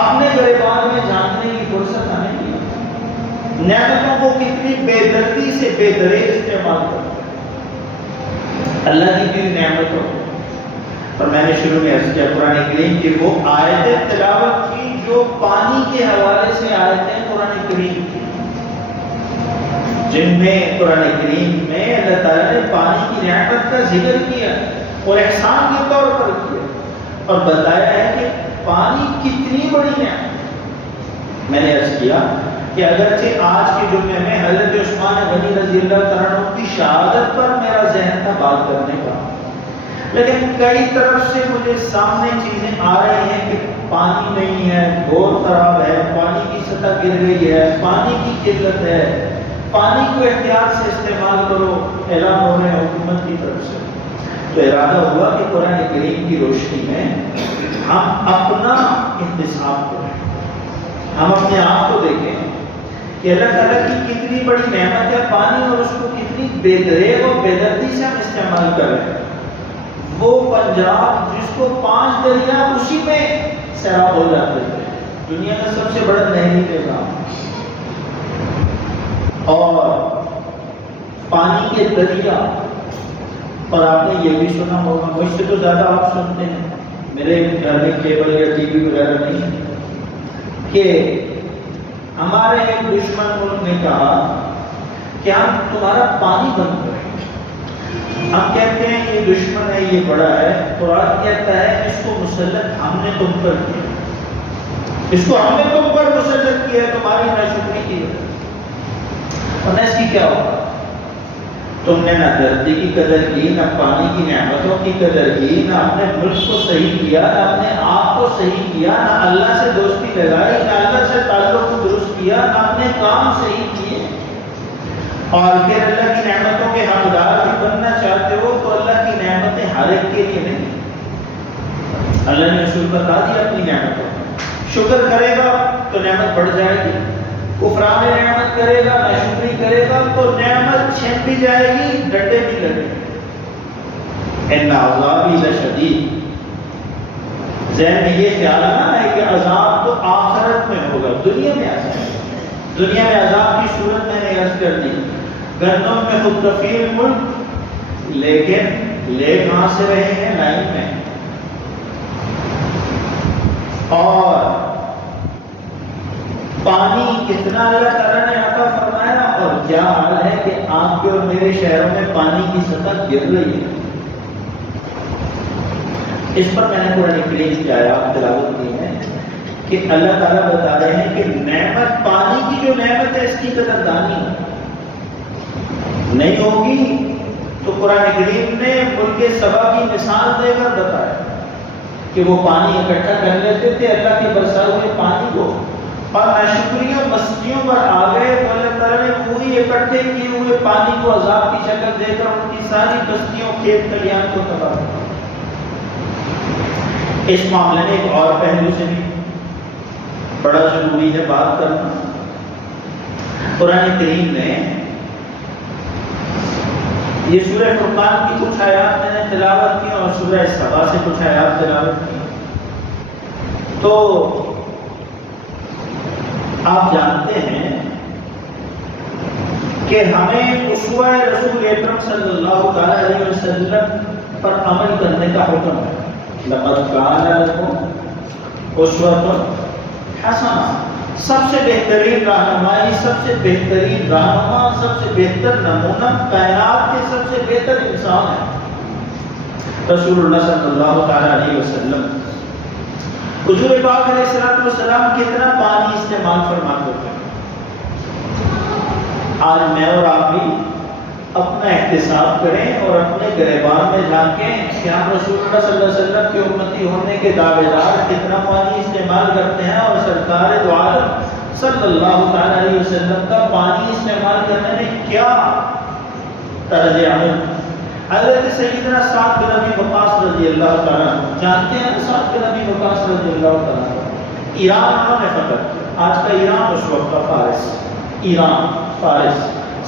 اپنے گریبان میں جاننے کی فرصت ہمیں نہیں ہوتی، نعمتوں کو کتنی بے دردی سے بے دریغ استعمال کرتے ہیں، اللہ کی بھی نعمتوں۔ اور میں نے شروع میں عرض کیا قرآن کریم کی وہ آیتیں تلاوت کی جو پانی کے حوالے سے آیتیں قرآن کریم کی، جن میں قرآن کریم میں اللہ تعالیٰ نے پانی کی نعمت کا ذکر کیا اور احسان کے طور پر کیا اور بتایا ہے کہ پانی کتنی بڑی نعمت۔ میں نے عرض کیا کہ اگرچہ آج کے جمعے میں حضرت عثمان غنی رضی اللہ تعالیٰ عنہ کی شہادت پر میرا ذہن تھا بات کرنے کا، لیکن کئی طرف سے مجھے سامنے چیزیں آ رہی ہیں کہ پانی نہیں ہے، بہت خراب ہے، پانی کی سطح گر گئی ہے، پانی کی قلت ہے، پانی کو احتیاط سے استعمال کرو، اعلان ہو رہے ہیں حکومت کی طرف سے۔ تو ارادہ ہوا کہ قرآن کریم کی روشنی میں ہم اپنا احتساب کریں، ہم اپنے آپ کو دیکھیں کہ اللہ تعالیٰ کی کتنی بڑی نعمت ہے پانی، اور اس کو کتنی بے دریغ اور بے دردی سے ہم استعمال کر رہے ہیں۔ وہ پنجاب جس کو 5 دریا اسی میں سیراب ہو جاتے تھے، دنیا کا سب سے بڑا نہری نظام، اور پانی کے دریا۔ اور آپ نے یہ بھی سنا ہوگا، مجھ سے تو زیادہ آپ سنتے ہیں، میرے گھر میں کیبل یا ٹی وی وغیرہ نہیں، کہ ہمارے ایک دشمن ملک نے کہا کہ ہم تمہارا پانی بند کریں۔ ہم کہتے ہیں یہ دشمن ہے، یہ بڑا ہے، قرآن کہتا ہے اس کو مسلط ہم نے تم پر کیا، اس کو ہم نے تم پر مسلط کیا ہے تمہاری ناشکری کی وجہ سے۔ اور اس کی کیا ہوگا؟ تم نے نہ دھرتی کی قدر کی، نہ پانی کی نعمتوں کی قدر کی، نہ اپنے ملک کو صحیح کیا، نہ اپنے آپ کو صحیح کیا، نہ اللہ سے دوستی لگائی، نہ اللہ سے تعلق کو درست کیا، نہ اپنے کام صحیح کیے، اور پھر اللہ کی نعمتوں کے حقدار بھی بننا چاہتے ہو تو اللہ کی نعمتیں ہر ایک کے لیے نہیں۔ اللہ نے اصول بتا دیا اپنی نعمتوں، شکر کرے گا تو نعمت بڑھ جائے گی، کفران نعمت کرے گا، ناشکری کرے گا تو نعمت چھن بھی جائے گی، ڈنڈے بھی لگے گے۔ ان عذابی لشدید، ذہن میں یہ خیال نہ ہے کہ عذاب تو آخرت میں ہوگا، دنیا میں عذاب، دنیا میں عذاب کی صورت میں نے عرض کر دی، گندم میں خود کفیل ملک، لیکن لے کہاں سے رہے ہیں؟ لائن میں۔ اور پانی کتنا اللہ تعالیٰ نے عطا فرمایا، اور کیا حال ہے کہ آپ کے اور میرے شہروں میں پانی کی سطح گر رہی ہے۔ اس پر میں نے قرآن کریم کی آیات تلاوت کی ہے کہ اللہ تعالیٰ بتا رہے ہیں کہ نعمت، پانی کی جو نعمت ہے اس کی قدردانی نہیں ہوگی۔ تو قرآن کریم نے ملک سبا کی مثال دے کر بتایا کہ وہ پانی اکٹھا کر لیتے تھے اللہ کے برسائے ہوئے پانی کو، اور ناشکریوں بستیوں پر آ گئے تو اللہ تعالیٰ نے پوری اکٹھے کیے ہوئے پانی کو عذاب کی شکل دے کر ان کی ساری بستیوں، کھیت کھلیان کو تباہ کر۔ اس معاملے میں ایک اور پہلو سے بھی بڑا ضروری ہے بات کرنا۔ قرآن کریم نے یہ سورہ فرقان کی کچھ آیات میں نے تلاوت کی اور سورہ سبا سے کچھ آیات تلاوت کی، تو آپ جانتے ہیں کہ ہمیں اسوہ رسول اکرم صلی اللہ تعالی علیہ وسلم پر عمل کرنے کا حکم ہے. لقد کان لکم اسوۃ حسنہ، سب سے بہترین رہنمائی، سب سے بہترین رہنما، سب سے بہتر نمونہ، کائنات کے سب سے بہتر انسان ہے رسول اللہ صلی اللہ تعالی علیہ وسلم. حضور پاک علیہ الصلوۃ والسلام کتنا پانی استعمال فرماتے تھے. آج میں اور آپ بھی اپنا احتساب کریں اور اپنے گریبان میں جھانکیں کہ ہم رسول اللہ صلی اللہ علیہ وسلم کے امتی ہونے کے دعوے دار کتنا پانی استعمال کرتے ہیں، اور سرکار دو عالم صلی اللہ تعالی علیہ وسلم کا پانی استعمال کرنے میں کیا طرز عمل. حضرت سیدنا سعد بن ابی وقاص رضی اللہ تعالیٰ عنہ، جانتے ہیں سعد بن ابی وقاص رضی اللہ تعالیٰ عنہ، ایران انہوں نے فتح کیا. آج کا ایران اس وقت کا فارس، ایران فارس،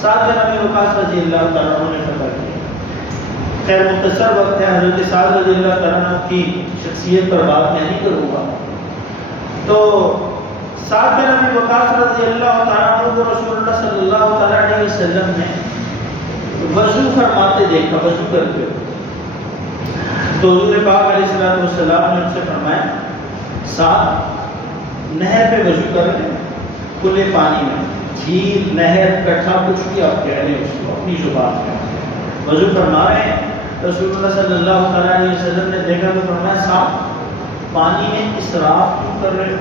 سعد بن ابی وقاص رضی اللہ تعالیٰ عنہ نے فتح کیا. خیر مختصر وقت ہے، حضرت سعد رضی اللہ تعالیٰ عنہ کی شخصیت پر بات میں نہیں کروں گا. تو سعد بن ابی وقاص رضی اللہ تعالیٰ عنہ کو رسول اللہ صلی اللہ تعالیٰ علیہ وسلم نے وضو فرماتے دیکھا، وضو کرتے. تو حضور پاک علیہ الصلوۃ والسلام نے ان سے فرمایا سعد نہر پہ وضو کر لیں، کھلے پانی میں، جھیل، نہر، کٹھا، کچھ بھی آپ کہہ رہے ہیں اس کو اپنی زبان میں وضو فرما رہے ہیں. رسول اللہ صلی اللہ تعالیٰ علیہ وسلم نے دیکھا تو فرمایا سعد پانی میں اسراف کیوں کر رہے ہو؟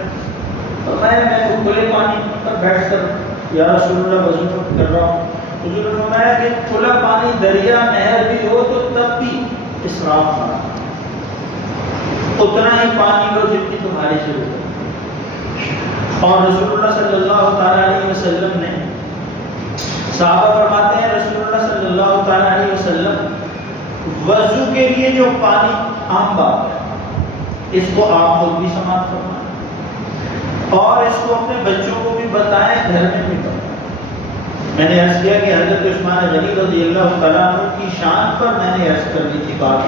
فرمایا میں تو کھلے پانی پر بیٹھ کر یا رسول اللہ وضو کر رہا ہوں. حضور نے فرمایا کہ کھلا پانی دریا نہر بھی ہو تو تب بھی اسراف نہ، اتنا ہی پانی لو جتنی تمہاری ضرورت ہے. اور رسول اللہ صلی اللہ تعالی علیہ وسلم نے، صحابہ فرماتے ہیں رسول اللہ صلی اللہ تعالی علیہ وسلم وضو کے لیے جو پانی عام بات ہے، اس کو آپ خود بھی سماعت فرمائیں اور اس کو اپنے بچوں کو بھی بتائیں، گھر میں بھی بتائیں. میں نے عرض کیا کہ حضرت عثمان غنی رضی اللہ تعالیٰ عنہ کی شان پر میں نے عرض کرنی تھی بات،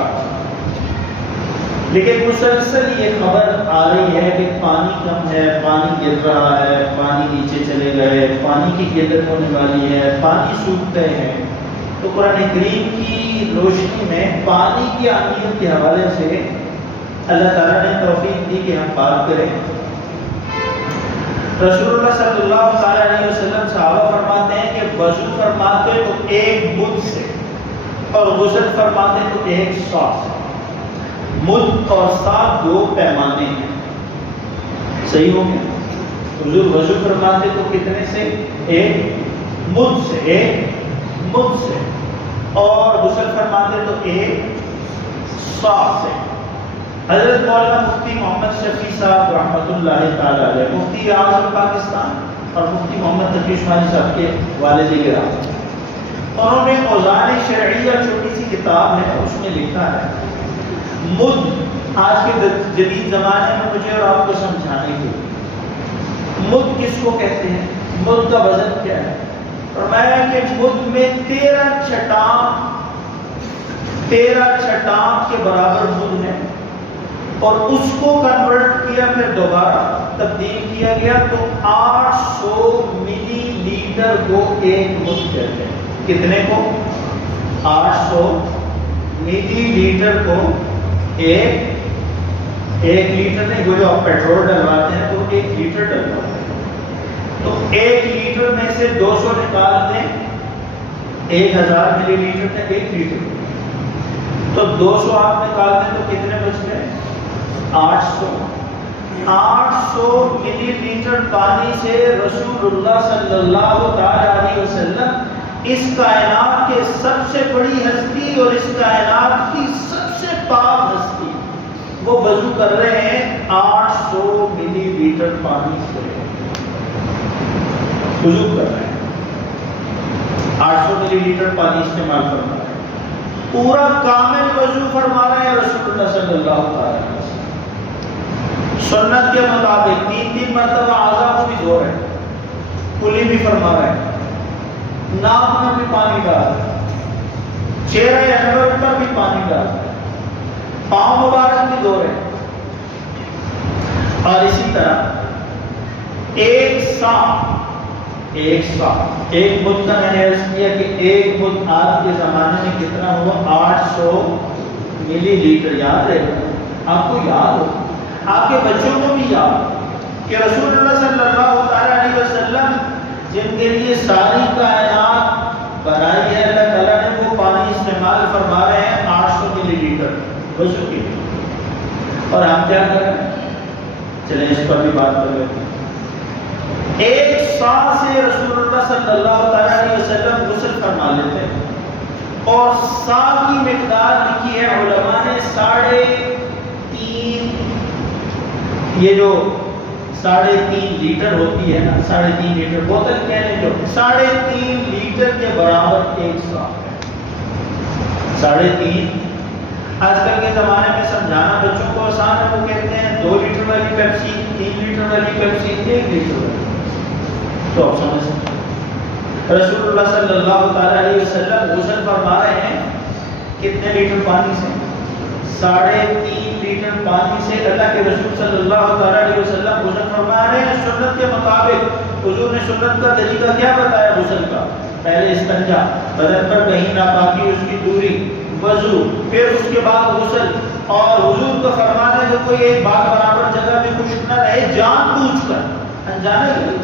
لیکن مسلسل یہ خبر آ رہی ہے کہ پانی کم ہے، پانی گر رہا ہے، پانی نیچے چلے گئے، پانی کی قلت ہونے والی ہے، پانی سوکھ گئے ہیں. تو قرآن کریم کی روشنی میں پانی کی اہمیت کے حوالے سے اللہ تعالیٰ نے توفیق دی کہ ہم بات کریں. رسول اللہ صلی اللہ تعالی علیہ وسلم صحابہ فرماتے ہیں کہ وضو فرماتے تو ایک مد سے اور غسل فرماتے تو ایک سا سے. مد اور سا دو پیمانے ہیں، صحیح ہو گیا. حضور وضو فرماتے تو کتنے سے؟ ایک مد سے، ایک مد سے، اور غسل فرماتے تو ایک سا سے. حضرت مولانا مفتی محمد شفیع صاحب رحمۃ اللہ تعالی علیہ، مفتی اعظم پاکستان اور مفتی محمد تقی عثمانی صاحب کے والد گرامی، انہوں نے اوزان شرعیہ چھوٹی سی کتاب ہے، اس میں لکھا ہے مد. آج کے جدید زمانے میں مجھے اور آپ کو سمجھانے کے لیے مد کس کو کہتے ہیں، مد کا وزن کیا ہے. فرمایا کہ مد میں 13 چھٹان کے برابر مد ہے، اور اس کو کنورٹ کیا، پھر دوبارہ تبدیل کیا گیا تو 800 ملی لیٹر کو ایک مد کہتے ہیں. کتنے کو؟ 800 ملی لیٹر کو ایک لیٹر نہیں، وہ جو آپ پیٹرول ڈلواتے ہیں تو 1 لیٹر ڈلواتے ہیں، تو 1 لیٹر میں سے 200 نکال دیں، 1000 ملی لیٹر ہے 1 لیٹر، تو 200 آپ نکال دیں تو کتنے بچ گئے؟ 800 ملی لیٹر پانی سے رسول اللہ صلی اللہ تعالی علیہ وسلم، اس کائنات کے سب سے بڑی ہستی اور اس کائنات کی سب سے پاک ہستی، وہ وضو کر رہے ہیں 800 ملی لیٹر پانی سے وضو کر رہے ہیں، 800 ملی لیٹر پانی استعمال فرما رہے ہیں، پورا کامل وضو فرما رہے ہیں رسول اللہ صلی اللہ تعالی علیہ وسلم. سنت کے مطابق 3 مرتبہ اعضاء کو بھی دھو رہے ہیں، کلی بھی فرما رہے ہیں، ناک میں بھی پانی ڈال رہے ہیں، چہرہ انور پر بھی پانی ڈال رہے ہیں، پاؤں مبارک بھی دھو رہے ہیں. اور اسی طرح ایک سا ایک سا، ایک مد کا میں نے عرض کیا کہ ایک مد آج کے زمانے میں کتنا ہوا؟ 800 ملی لیٹر. یاد رہے آپ کو، یاد ہو، آپ کے بچوں کو بھی یاد ہو کہ رسول اللہ صلی اللہ علیہ وسلم جن کے لیے ساری کائنات بنائی ہے اللہ تعالیٰ نے، وہ پانی استعمال فرما رہے ہیں 800 ملی لیٹر وضو کے لیے. اور ہم کیا کر رہے ہیں؟ چلیں اس پر بھی بات کر لیتے ہیں. ایک سا سے رسول اللہ صلی اللہ علیہ وسلم غسل فرما لیتے ہیں، اور سا کی مقدار لکھی ہے علماء نے 3.5، یہ جو 3.5 لیٹر ہوتی ہے نا، 3.5 لیٹر بوتل کہنے جو 3.5 لیٹر کے برابر ایک سا. 3.5 آج کل کے زمانے میں سمجھانا بچوں کو آسان ہے، وہ کہتے ہیں 2 لیٹر والی پیپسی، 3 لیٹر والی پیپسی، 1 لیٹر والی. تو آپ سمجھ سکتے ہیں رسول اللہ صلی اللہ علیہ وسلم غسل فرما رہے ہیں کتنے لیٹر پانی سے؟ 3.5 لیٹر پانی سے اللہ کے رسول صلی اللہ علیہ وسلم غسل فرما رہے ہیں سنت کے مطابق. حضور نے سنت کا طریقہ کیا بتایا غسل کا؟ پہلے استنجا، بدن پر کہیں ناپاکی اس کی دوری، وضو، پھر اس کے بعد غسل. اور حضور کا فرمان ہے کہ کوئی ایک باغ برابر جگہ بھی خشک نہ رہے، جان بوجھ کر، انجانے کے لیے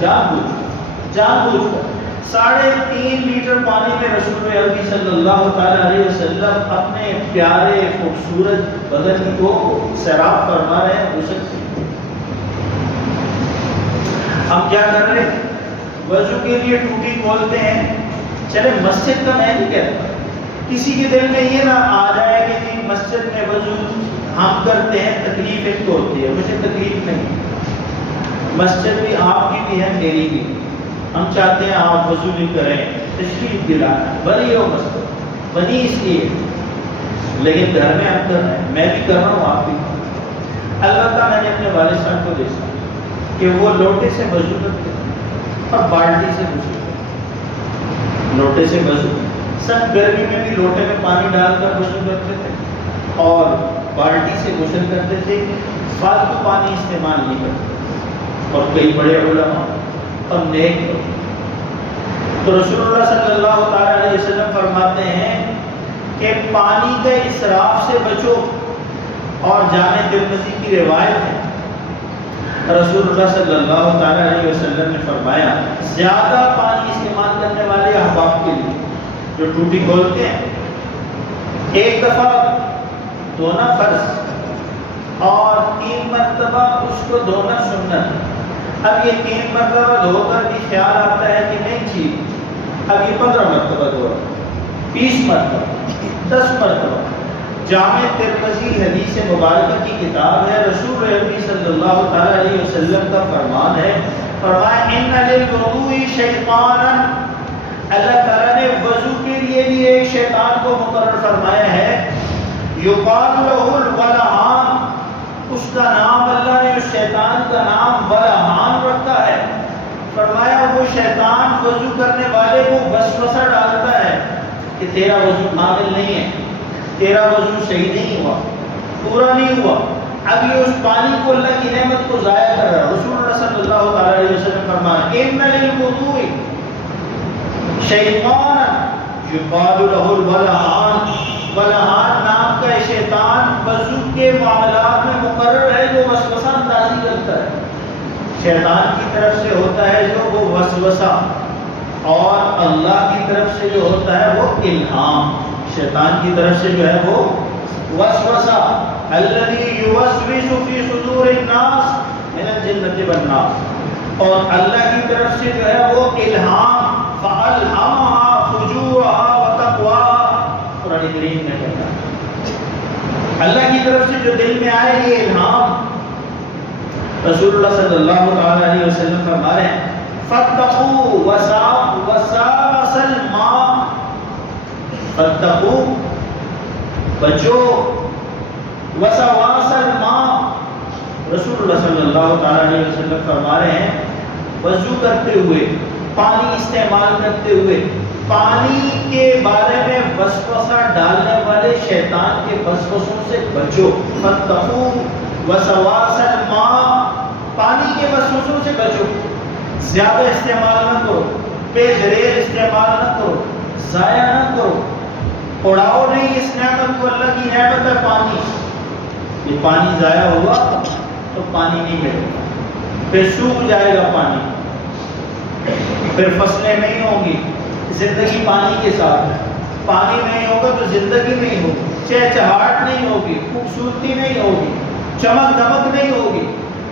جان بوجھ کر 3.5 لیٹر پانی میں رسول اللہ صلی اللہ علیہ وسلم اپنے پیارے خوبصورت بدن کو سیراب فرما رہے ہیں غسل سے. ہم کیا کر رہے ہیں؟ وضو کے لیے ٹوٹی کھولتے ہیں. چلے مسجد کا میں نہیں کہتا، کسی کے دل میں یہ نہ آ جائے کہ جی مسجد میں وضو ہم کرتے ہیں تکلیف ایک تو ہوتی ہے. مجھے تکلیف نہیں، مسجد بھی آپ کی بھی ہے میری بھی. ہم چاہتے ہیں آپ وضو بھی کریں، تشریف دلائیں، بنی ہو مسجد، بنی اس لیے، لیکن گھر میں ہم کر رہے ہیں، میں بھی کر رہا ہوں، آپ بھی. البتہ میں نے اپنے والد صاحب کو دیکھا کہ وہ لوٹے سے وضو کرتے ہیں اور بالٹی سے غسل کرتے. لوٹے سے وضو، سب گرمی میں بھی لوٹے میں پانی ڈال کر غسل کرتے تھے اور بالٹی سے غسل کرتے تھے، فالتو پانی استعمال نہیں کرتے. اور کئی بڑے علماء اور نیک لوگ تو رسول اللہ صلی اللہ علیہ وسلم فرماتے ہیں کہ پانی کے اسراف سے بچو. اور جامع ترمذی کی روایت ہے رسول اللہ صلی اللہ علیہ وسلم نے فرمایا زیادہ پانی استعمال کرنے والے احباب کے لیے جو ٹوٹی کھولتے ہیں، ایک دفعہ دھونا فرض اور 3 مرتبہ اس کو دھونا سنت. اب یہ 3 مرتبہ دھو کر بھی خیال آتا ہے کہ نہیں ٹھیک، اب یہ 15 مرتبہ دھو رہا، 20 مرتبہ، 10 مرتبہ. جامع ترمذی حدیث مبارکہ کی کتاب ہے، رسول اللہ صلی اللہ علیہ وسلم کا فرمان ہے، فرمایا ان للوضوء شیطانا، اللہ تعالیٰ نے وضو کے لیے بھی ایک شیطان کو مقرر فرمایا ہے، یقال له الولعان، اس کا نام اللہ نے اس شیطان کا نام ولعان رکھا ہے. فرمایا وہ شیطان وضو کرنے والے کو وسوسہ ڈالتا ہے کہ تیرا وضو کامل نہیں ہے، تیرا وضو صحیح نہیں ہوا، پورا نہیں ہوا. اب یہ اس پانی کو اللہ کی نعمت کو ضائع کر رہا ہے. رسول اللہ صلی اللہ علیہ وسلم فرمایا ان للوضوء شیطانا یقال له الولعان، ولعان نام کا شیطان وضو کے معاملات میں مقرر ہے جو وسوسہ اندازی کرتا ہے. شیطان کی طرف سے ہوتا ہے جو وہ وسوسہ، اور اللہ کی طرف سے جو ہوتا ہے وہ الہام. شیطان کی طرف سے جو ہے وہ وسوسہ، الذی یوسوس فی صدور الناس من الجنۃ والناس، اور اللہ کی طرف سے جو ہے وہ الہام، فالہمھا فجورھا وتقواھا، قرآن کریم میں کہتا ہے اللہ کی طرف سے جو دل میں آئے یہ الہام. رسول اللہ صلی اللہ علیہ وسلم فرما رہے ہیں فاتقوا وساوس الماء، فاتقوا بچو، وسواس الماء. رسول اللہ صلی اللہ علیہ وسلم فرما رہے ہیں وضو کرتے ہوئے، پانی استعمال کرتے ہوئے، پانی کے بارے میں وسوسہ ڈالنے والے شیطان کے وسوسوں سے بچو. فاتقوا وسواس الماء، پانی کے وسوسوں سے بچو، زیادہ استعمال نہ کرو. بے دریغ استعمال نہ کرو، ضائع نہ کرو، اڑاؤ نہیں اس نعمت کو۔ اللہ کی نعمت ہے پانی، یہ پانی ضائع ہوا تو پانی نہیں ملے گا، پھر سوکھ جائے گا پانی، پھر فصلیں نہیں ہوں گی۔ زندگی پانی کے ساتھ ہے، پانی نہیں ہوگا تو زندگی نہیں ہوگی، چہچہاہٹ نہیں ہوگی، خوبصورتی نہیں ہوگی، چمک دمک نہیں ہوگی۔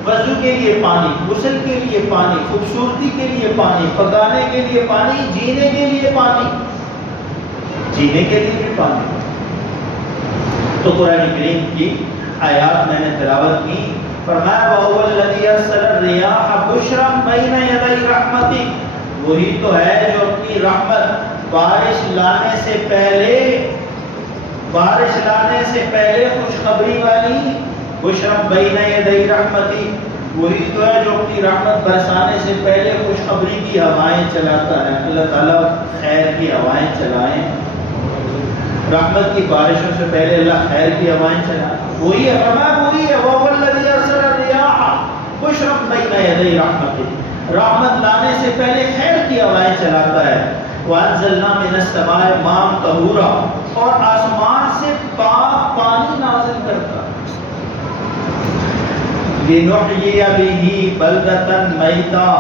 وضو کے لیے پانی، غسل کے لیے پانی، خوبصورتی کے لیے پانی، پکانے کے لیے پانی، جینے کے لیے پانی، جینے کے لیے بھی پانی۔ تو قرآن کریم کی آیات میں نے تلاوت کی، فرمایا وَهُوَ الَّذِي أَرْسَلَ الرِّيَاحَ بُشْرًا بَيْنَ يَدَيْ رَحْمَتِهِ، وہی تو ہے جو اپنی رحمت بارش لانے سے پہلے خوشخبری والی، بُشْرًا بَيْنَ يَدَيْ رَحْمَتِهِ، وہی تو ہے جو اپنی رحمت برسانے سے پہلے خوشخبری کی ہوائیں چلاتا ہے۔ اللہ تعالیٰ خیر کی ہوائیں چلائیں، رحمت کی بارشوں سے پہلے اللہ خیر کی ہوائیں چلائیں۔ وہی ہے، وہی ہے وَهُوَ الَّذِي أَرْسَلَ الرِّيَاحَ بُشْرًا بَيْنَ يَدَيْ رَحْمَتِهِ، رحمت لانے سے پہلے خیر کی ہوائیں چلاتا ہے۔ وَأَنزَلْنَا مِنَ السَّمَاءِ مَاءً طَهُورًا، اور آسمان سے پاک پانی نازل کرتا ہے۔ لِنُحْيِيَ بِهِ بَلْدَةً مَيْتًا،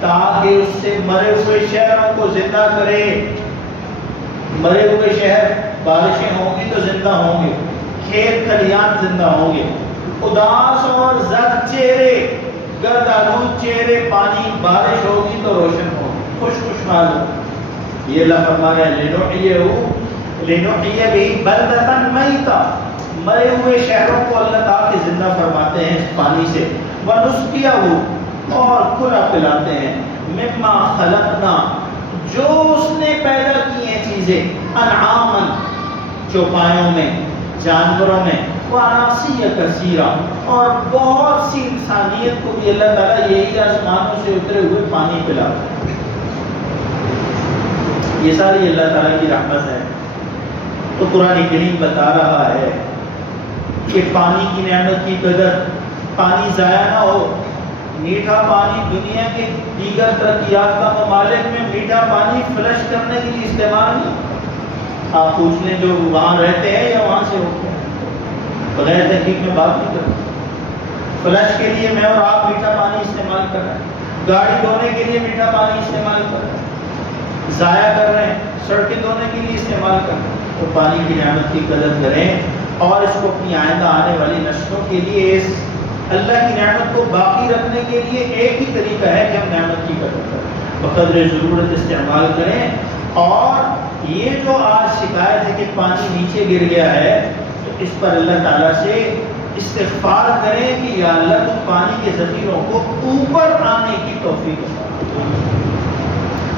تاکہ اس سے مرے ہوئے شہروں کو زندہ کرے۔ مرے ہوئے شہر، بارشیں ہوں گی تو زندہ ہوں گے، کھیت کھلیان زندہ ہوں گے۔ اداس اور زرد چہرے، گرد آلود چہرے، پانی بارش ہوگی تو روشن ہوگی، خوش خوشحال ہوگی۔ یہ اللہ فرما رہا ہے لِنُحْيِيَ بِهِ بَلْدَةً مَيْتًا، مرے ہوئے شہروں کو اللہ تعالیٰ زندہ فرماتے ہیں اس پانی سے۔ وَنُسْقِيَهُ، اور کھلا پلاتے ہیں، مِمَّا خَلَقْنَا، جو اس نے پیدا کی ہیں چیزیں، انعاماً، چوپایوں میں، جانوروں میں، وَأَنَاسِيَّ كَثِيرًا، اور بہت سی انسانیت کو بھی اللہ تعالیٰ یہی آسمانوں سے اترے ہوئے پانی پلاتا ہے۔ یہ ساری اللہ تعالیٰ کی رحمت ہے۔ تو قرآن کریم بتا رہا ہے کہ پانی کی نعمت کی قدر، پانی ضائع نہ ہو۔ میٹھا پانی دنیا کے دیگر ترقی یافتہ ممالک میں میٹھا پانی فلش کرنے کے لیے استعمال نہیں۔ آپ پوچھ لیں جو وہاں رہتے ہیں یا وہاں سے ہوتے ہیں، بغیر تحقیق میں بات نہیں کرتے۔ فلش کے لیے میں اور آپ میٹھا پانی استعمال کر رہے ہیں، گاڑی دھونے کے لیے میٹھا پانی استعمال کر رہے ہیں، ضائع کر رہے ہیں، سڑکیں دھونے کے لیے استعمال کر رہے ہیں۔ تو پانی کی نعمت کی قدر کریں اور اس کو اپنی آئندہ آنے والی نسلوں کے لیے، اس اللہ کی نعمت کو باقی رکھنے کے لیے ایک ہی طریقہ ہے کہ ہم نعمت کی قدر کریں، بقدر ضرورت استعمال کریں۔ اور یہ جو آج شکایت ہے کہ پانی نیچے گر گیا ہے، تو اس پر اللہ تعالیٰ سے استغفار کریں کہ یا اللہ تو پانی کے ذخیروں کو اوپر آنے کی توفیق عطا،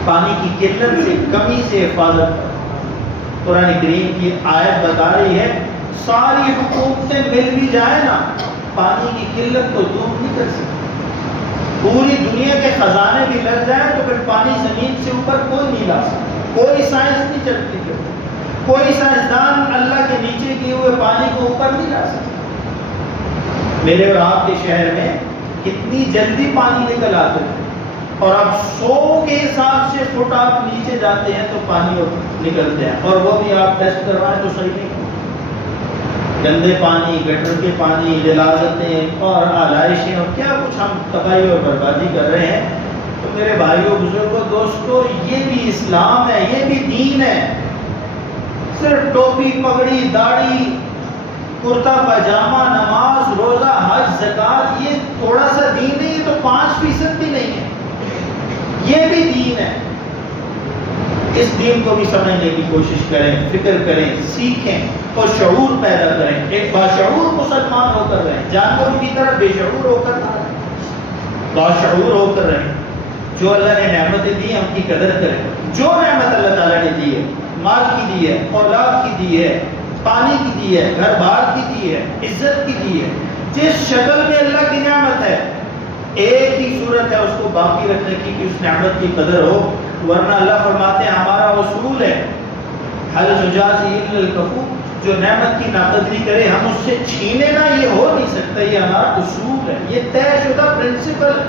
پانی کی قلت سے، کمی سے حفاظت کریں۔ قرآن کریم کی آیت بتا رہی ہے ساری حکومتیں مل بھی جائیں نا، پانی کی قلت کو دور نہیں کر سکتی۔ پوری دنیا کے خزانے بھی لگ جائیں تو پھر پانی زمین سے اوپر کوئی نہیں لا سکتا، کوئی سائنس نہیں چلتی، کوئی سائنسدان اللہ کے نیچے کیے ہوئے پانی کو اوپر نہیں لا سکتا۔ میرے اور آپ کے شہر میں کتنی جلدی پانی نکل آتے تھے، اور اب 100 کے حساب سے فٹ آپ نیچے جاتے ہیں تو پانی نکلتے ہیں، اور وہ بھی آپ ٹیسٹ کروائیں تو صحیح نہیں۔ گندے پانی، گٹر کے پانی، غلاظتیں اور آلائشیں اور کیا کچھ ہم تباہی اور بربادی کر رہے ہیں۔ تو میرے بھائیوں، بزرگوں، دوستوں، یہ بھی اسلام ہے، یہ بھی دین ہے۔ صرف ٹوپی، پگڑی، داڑھی، کرتا پاجامہ، نماز، روزہ، حج، زکوٰۃ، یہ تھوڑا سا دین نہیں، یہ تو 5% بھی نہیں ہے، یہ بھی دین ہے۔ اس دین کو بھی سمجھنے کی کوشش کریں، فکر کریں، سیکھیں اور شعور پیدا کریں۔ ایک باشعور مسلمان ہو کر رہیں، جانوروں کی طرح بے شعور ہو کر نہ رہیں، باشعور ہو کر رہیں۔ جو اللہ نے نعمتیں دی ہیں ان کی قدر کریں۔ جو نعمت اللہ تعالیٰ نے دی ہے، مال کی دی ہے، اولاد کی دی ہے، پانی کی دی ہے، گھر بار کی دی ہے، عزت کی دی ہے، جس شکل میں اللہ کی نعمت ہے، ایک ہی صورت ہے اس کو باقی رکھنے کی کہ اس نعمت کی قدر ہو۔ ورنہ اللہ فرماتے ہیں ہمارا اصول ہے حل نجازی الا الکفور، جو نعمت کی ناقدری کرے ہم اس سے چھینے نہ، یہ ہو نہیں سکتا، یہ ہمارا اصول ہے، یہ طے شدہ پرنسپل ہے۔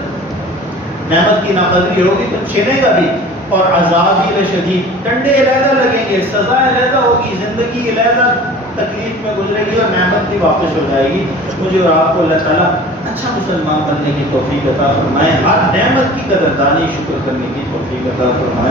نعمت کی ناقدری ہوگی تو چھینے گا بھی، اور عذاب ہی لشدید، ڈنڈے علیحدہ لگیں گے، سزا علیحدہ ہوگی، زندگی علیحدہ تکلیف میں گزرے گی اور نعمت بھی واپس ہو جائے گی۔ مجھے اور آپ کو اللہ تعالیٰ اچھا مسلمان بننے کی توفیق عطا فرمائے، ہر نعمت کی قدردانی شکر کرنے کی توفیق عطا فرمائے۔